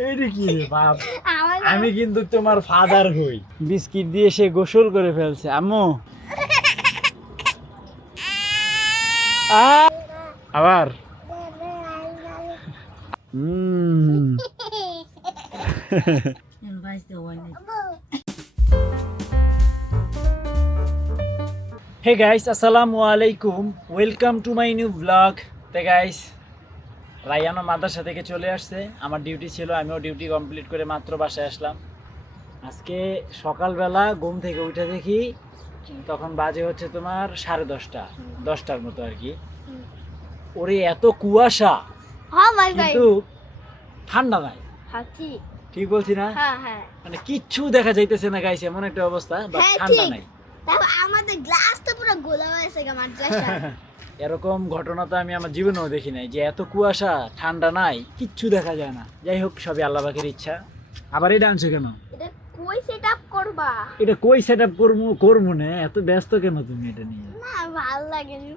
এইটা কি রে বাপ? আমি কিন্তু তোমার ফাদার হই। বিস্কিট দিয়ে সে গোসল করে ফেলছে। আম্মু আবার হে গাইস, আসসালামু আলাইকুম, welcome to my new blog. তে গাইস, রায়ানও মাদ্রাসা থেকে চলে আসছে। আমার ডিউটি ছিল, আমিও ডিউটি কমপ্লিট করে মাত্র বাসায় আসলাম। আজকে সকালবেলা ঘুম থেকে উঠে দেখি তখন বাজে হচ্ছে তোমার 10:30, 10টার মতো আর কি। ওরে এত কুয়াশা, কিন্তু ঠান্ডা নাই। ঠিক বলছি না? মানে কিচ্ছু দেখা যাইতেছে না গাইস, এমন একটা অবস্থা, বাট ঠান্ডা নাই। আমাদের গ্লাস তো পুরো গোলা হয়েছে মাদ্রাসা। এরকম ঘটনা তো আমি আমার জীবনেও দেখি নাই, যে এত কুয়াশা, ঠান্ডা নাই, কিচ্ছু দেখা যায় না। যাই হোক, সবই আল্লাহ পাকের ইচ্ছা। আবার এটা আনছো কেন? এটা কই সেটআপ করবা? এটা কই সেটআপ করবো না, এত ব্যস্ত কেন তুমি এটা নিয়ে? না, ভালো লাগে, আমি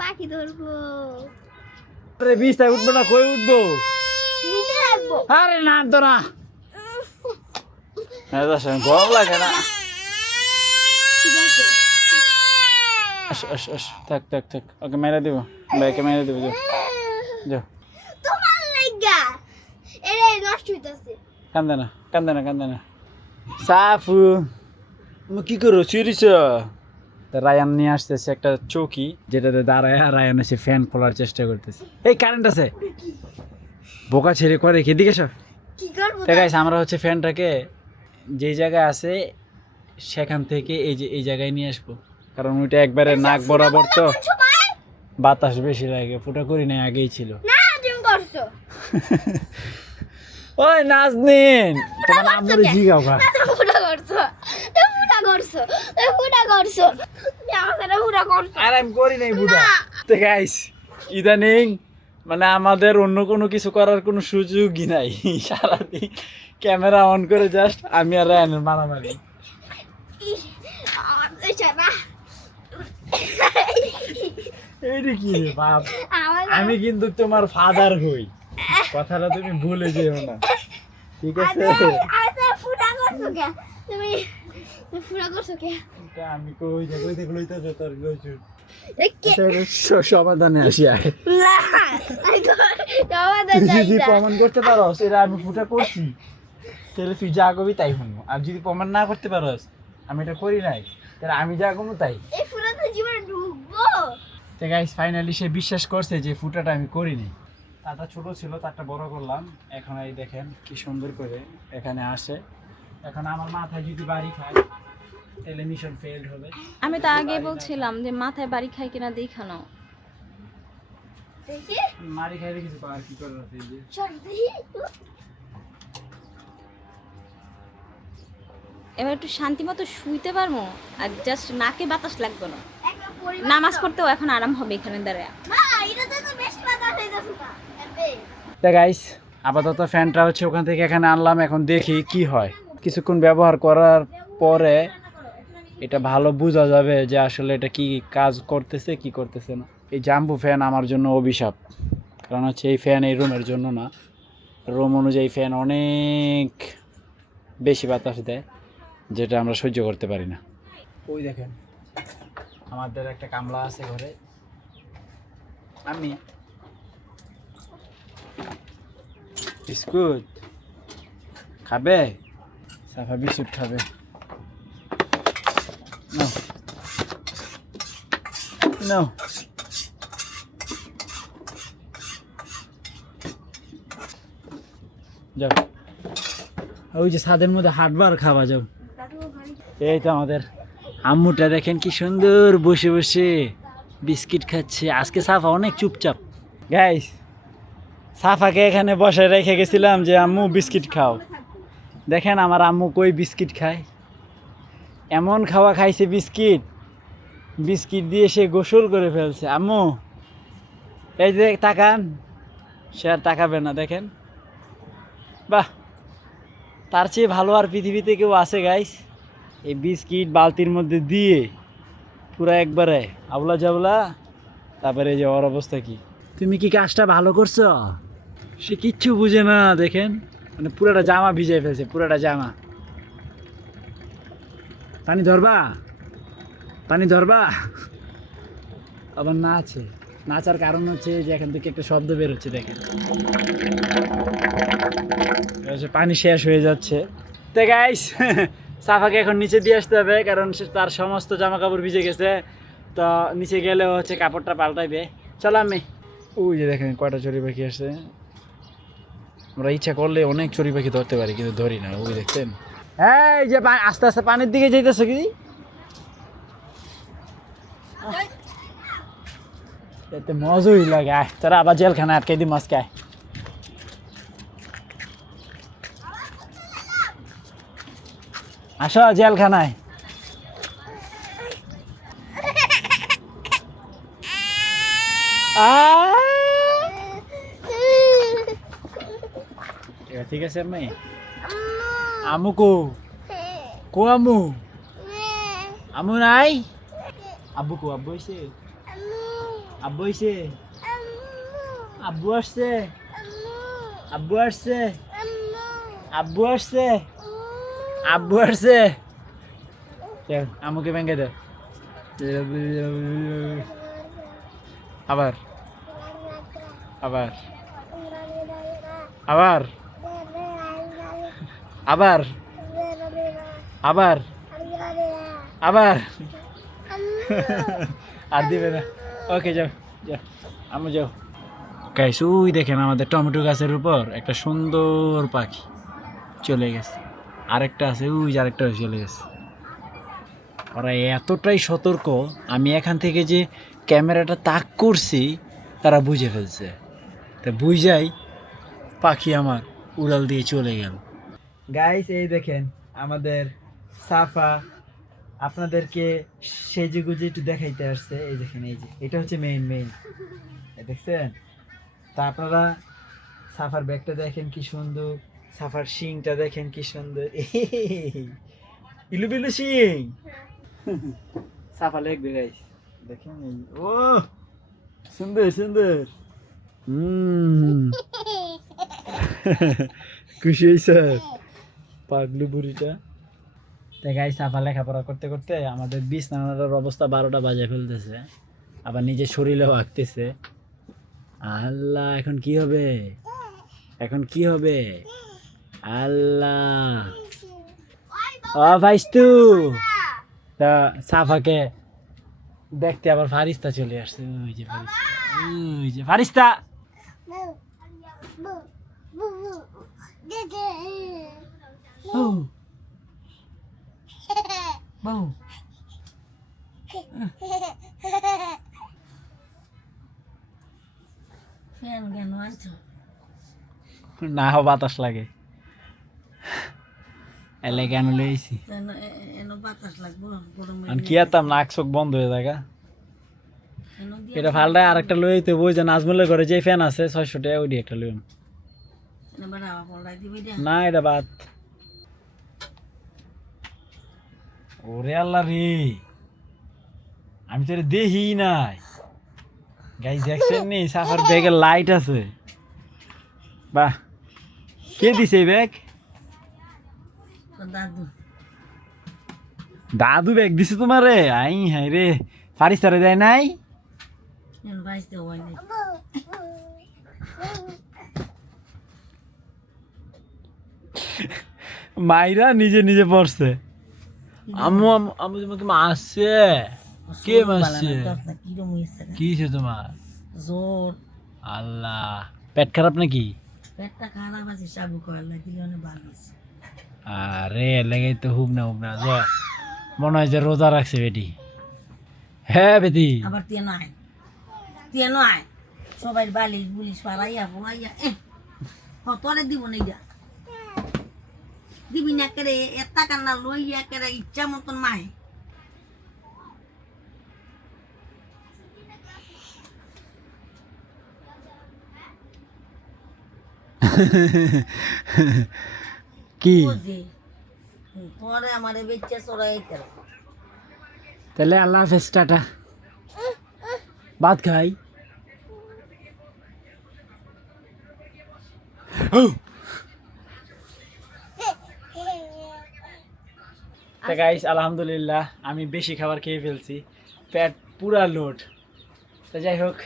পাখি ধরবো। আরে বিছায় উঠবো না, কই উঠবো? নিচে রাখবো। আরে নাম তো না, গরম লাগে না। থাক থাক থাক, ওকে মেরে দিব, ভাইকে মেরে দিব। যাও, তোমার লাগা এরে নষ্ট হইতাছে। কান্দে না কান্দে না কান্দে না। সাফু কি করো, চিরিছ? রায়ান নিয়ে আসতেছে একটা চৌকি, যেটাতে দাঁড়ায় রায়ান এসে ফ্যান খোলার চেষ্টা করতেছে। এই কারেন্ট আছে, বোকা ছেড়ে করে কি দিকে সব। কি করব? ঠিক আছে, আমরা হচ্ছে ফ্যানটাকে যে জায়গায় আছে সেখান থেকে এই জায়গায় নিয়ে আসবো, কারণ ওইটা একবারে নাক বরাবর তো বাতাস বেশি লাগে। ফুটা করি না, আগেই ছিল। না, তুমি করছো। ওই নাজনীন, তোমার নাম ধরে জিগাও গা। তুমি ফুটা করছো। আর আমি করি নাই বুড়া। তো গাইস, ইদানিং মানে আমাদের অন্য কোনো কিছু করার কোনো সুযোগই নাই। সারাদিন ক্যামেরা অন করে জাস্ট আমি আর রায়ানের মারামারি। এইটা কি রে বাপ? আমি কিন্তু তোমার ফাদার হই, কথাটা তুমি ভুলে যেও না, ঠিক আছে? আমি কই দেখো লইতেছে তোর লইছু। সমাধানে আসি আয়। তুই যদি প্রমাণ করতে পারস এটা আমি ফুটা করছি, তাহলে তুই যা করবি তাই শুনবো। আর যদি প্রমাণ না করতে পারস আমি এটা করি নাই, তাহলে আমি যা করবো তাই। তো গাইস, ফাইনালি সে বিশ্বাস করছে যে ফুটাটা আমি করিনি। তারটা ছোট ছিল, তারটা বড় করলাম। এখন এই দেখেন কি সুন্দর করে এখানে আসে। এখন আমার মাথায় যদি বাড়ি খায় তাহলে মিশন ফেইলড হবে। আমি তো আগে বলছিলাম যে মাথায় বাড়ি খাই কিনা দেখানো। মারি খাইলে কিছু আর কি করে রাখতে যে এবার একটু শান্তি মতো শুইতে পারবো, আর জাস্ট নাকে বাতাস লাগবে না। নামাজ পড়তেও এখন আরাম হবে এখানে দাঁড়ায়। তা গাইস, আপাতত ফ্যানটা হচ্ছে ওখান থেকে এখানে আনলাম। এখন দেখি কি হয়। কিছুক্ষণ ব্যবহার করার পরে এটা ভালো বোঝা যাবে যে আসলে এটা কি কাজ করতেছে কি করতেছে না। এই জাম্বু ফ্যান আমার জন্য অভিশাপ, কারণ হচ্ছে এই ফ্যান এই রুমের জন্য না। রুম অনুযায়ী ফ্যান অনেক বেশি বাতাস দেয়, যেটা আমরা সহ্য করতে পারি না। ওই দেখেন, আমাদের একটা কামলা আছে ঘরে। আমি বিস্কুট খাবে, সাফা বিস্কুট খাবে। No. No. যাও, ওই যে ছাদের মধ্যে হাঁটবার খাওয়া যাও। এই তো আমাদের আম্মুটা দেখেন কি সুন্দর বসে বসে বিস্কিট খাচ্ছে। আজকে সাফা অনেক চুপচাপ। গাইস, সাফাকে এখানে বসে রেখে গেছিলাম যে আম্মু বিস্কিট খাও। দেখেন আমার আম্মু কই বিস্কিট খায়। এমন খাওয়া খাইছে, বিস্কিট দিয়ে সে গোসল করে ফেলছে। আম্মু এই যে তাকান, সে আর তাকাবে না। দেখেন, বাহ, তার চেয়ে ভালো আর পৃথিবীতে কেউ আছে গাইস? এই বিস্কিট বালতির মধ্যে দিয়ে পুরো একবারে আবলা জাবলা। তারপরে এই যে ওর অবস্থা কি। তুমি কি কাজটা ভালো করছো? সে কিচ্ছু বুঝে না। দেখেন মানে পুরাটা জামা ভিজাই ফেলছে, পুরাটা জামা। পানি ধরবা, পানি ধরবা। আবার নাচে, নাচার কারণ হচ্ছে যে এখান থেকে একটা শব্দ বেরোচ্ছে, দেখেন পানি শেষ হয়ে যাচ্ছে। তো গাইস সাফাকে এখন নিচে দিয়ে আসতে হবে, কারণ তার সমস্ত জামা কাপড় ভিজে গেছে। তো নিচে গেলে হচ্ছে কাপড়টা পাল্টাইবে। চলো আমি, ওই যে দেখেন কয়টা চড়ুই পাখি আসছে। আমরা ইচ্ছা করলে অনেক চড়ুই পাখি ধরতে পারি, কিন্তু ধরি না। ওই দেখছেন, এই যে আস্তে আস্তে পানির দিকে যাইতেছে কি, এতে মজাই লাগে। আয় তারা আবার জেলখানা আটকে দিই মাছকে। আয় আসো জেলখানায়। ঠিক আছে আমি আমু কো কো আমু, আমু নাই, আব্বু কো, আব্বু হইছে, আব্বু হইছে, আব্বু আসছে, আব্বু আসছে, আব্বু আসছে, আব্বু আসছে। আমুকে ভেঙে দে। আবার আবার আবার আবার আবার আবার আর দিবে না। ওকে যাও যাও, আমু যাও। গাইস ওই দেখেন আমাদের টমেটো গাছের উপর একটা সুন্দর পাখি চলে গেছে, আরেকটা আছে ওই, আরেকটা চলে গেছে। ওরা এতটাই সতর্ক, আমি এখান থেকে যে ক্যামেরাটা তাক করছি তারা বুঝে ফেলছে। তা বুঝাই পাখি আমার উড়াল দিয়ে চলে গেল। গাইস এই দেখেন আমাদের সাফা আপনাদেরকে সেজে গুজে একটু দেখাইতে আসছে। এই দেখেন, এই যে এটা হচ্ছে মেইন দেখছেন। তা আপনারা সাফার ব্যাগটা দেখেন কি সুন্দর, সাফার শিংটা দেখেন কি সুন্দর, ইলু বিলু শিং। সাফা লেখবে গাইস, দেখেন ও সুন্দর সুন্দর। খুশি হয়েছে পাগলু বুড়িটা। তাই গাইস সাফা লেখাপড়া করতে করতে আমাদের বিছানার অবস্থা 12টা বাজে ফেলতেছে, আবার নিজের শরীরেও আঁকতেছে। আল্লাহ এখন কি হবে, এখন কি হবে আল্লাহ। ও ভাইস্তু, তা সাফাকে দেখতে আবার ফারিস্তা চলে আসছে। ওই যে ফারিস্তা, ওই যে ফারিস্তা। বউ না বাতাস লাগে, এলে কেন লইছি কি আতাম, নাক চোখ বন্ধ হয়ে যায়। এটা ফালটা আর একটা লইতে বই যে নাজমুলের ঘরে যে ফ্যান আছে 600 টাকা, ওই একটা লইম না, এটা বাদ। ওরে আল্লাহ রে, আমি তো দেখি নাই। গাইস দেখছেন নি সাফার ব্যাগের লাইট আছে। বাহ, কে দিছে এই ব্যাগ? দাদু ব্যাগ দিছে তোমারে? আই হাই রে, ফারিস্তারে দেয় নাই? মাইরা নিজে নিজে পড়ছে। আম্মু আম্মু তোমাকে মারছে? কে মারছে? কি হয়েছে তোমার? জোর। আল্লাহ, পেট খারাপ নাকি? পেটটা খারাপ আছে, সাবু করার লাগিলে অনেক ভালো আছে। আরে লেগে তো হুব না মনে হয় যে রোজা রাখছে বেটি। হ্যাঁ বেটি, আবার তেন আয় সবাই বালিশ বুলিশ পাড়াইয়া ফোড়াইয়া তোরে দিব না, দিবি না কেড়ে একটা কান্না লইয়া কেড়ে ইচ্ছা মতন মাহে। কি পরে আমারে বেচে চড়াই তাহলে আল্লাহ হাফেজ, টাটা, ভাত খাই। তো গাইস আলহামদুলিল্লাহ আমি বেশি খাবার খেয়ে ফেলছি, পেট পুরা লোড। তো যাই হোক,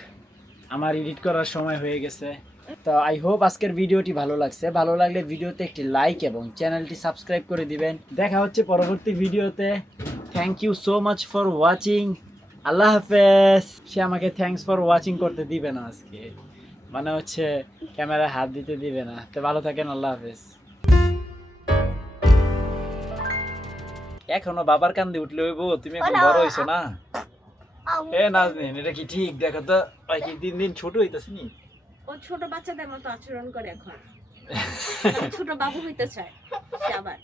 আমার এডিট করার সময় হয়ে গেছে। তো আই হোপ আজকের ভিডিওটি ভালো লাগছে। ভালো লাগলে ভিডিওতে একটি লাইক এবং চ্যানেলটি সাবস্ক্রাইব করে দিবেন। দেখা হচ্ছে পরবর্তী ভিডিওতে। Thank you so much for watching. আল্লাহ হাফেজ। সে আমাকে থ্যাঙ্কস ফর ওয়াচিং করতে দিবে না আজকে, মানে হচ্ছে ক্যামেরায় হাত দিতে দিবে না। তো ভালো থাকেন, আল্লাহ হাফেজ। এখনো বাবার কান্দে উঠলে হইব, তুমি এখন বড় হইছো না। এ নাজনীন, এটা কি ঠিক? দেখো তো ওই কি দিন দিন ছোট হইতাছে নি? ও ছোট বাচ্চাদের মতো আচরণ করে এখন, ছোট বাবু হইতে চায় সে আবার।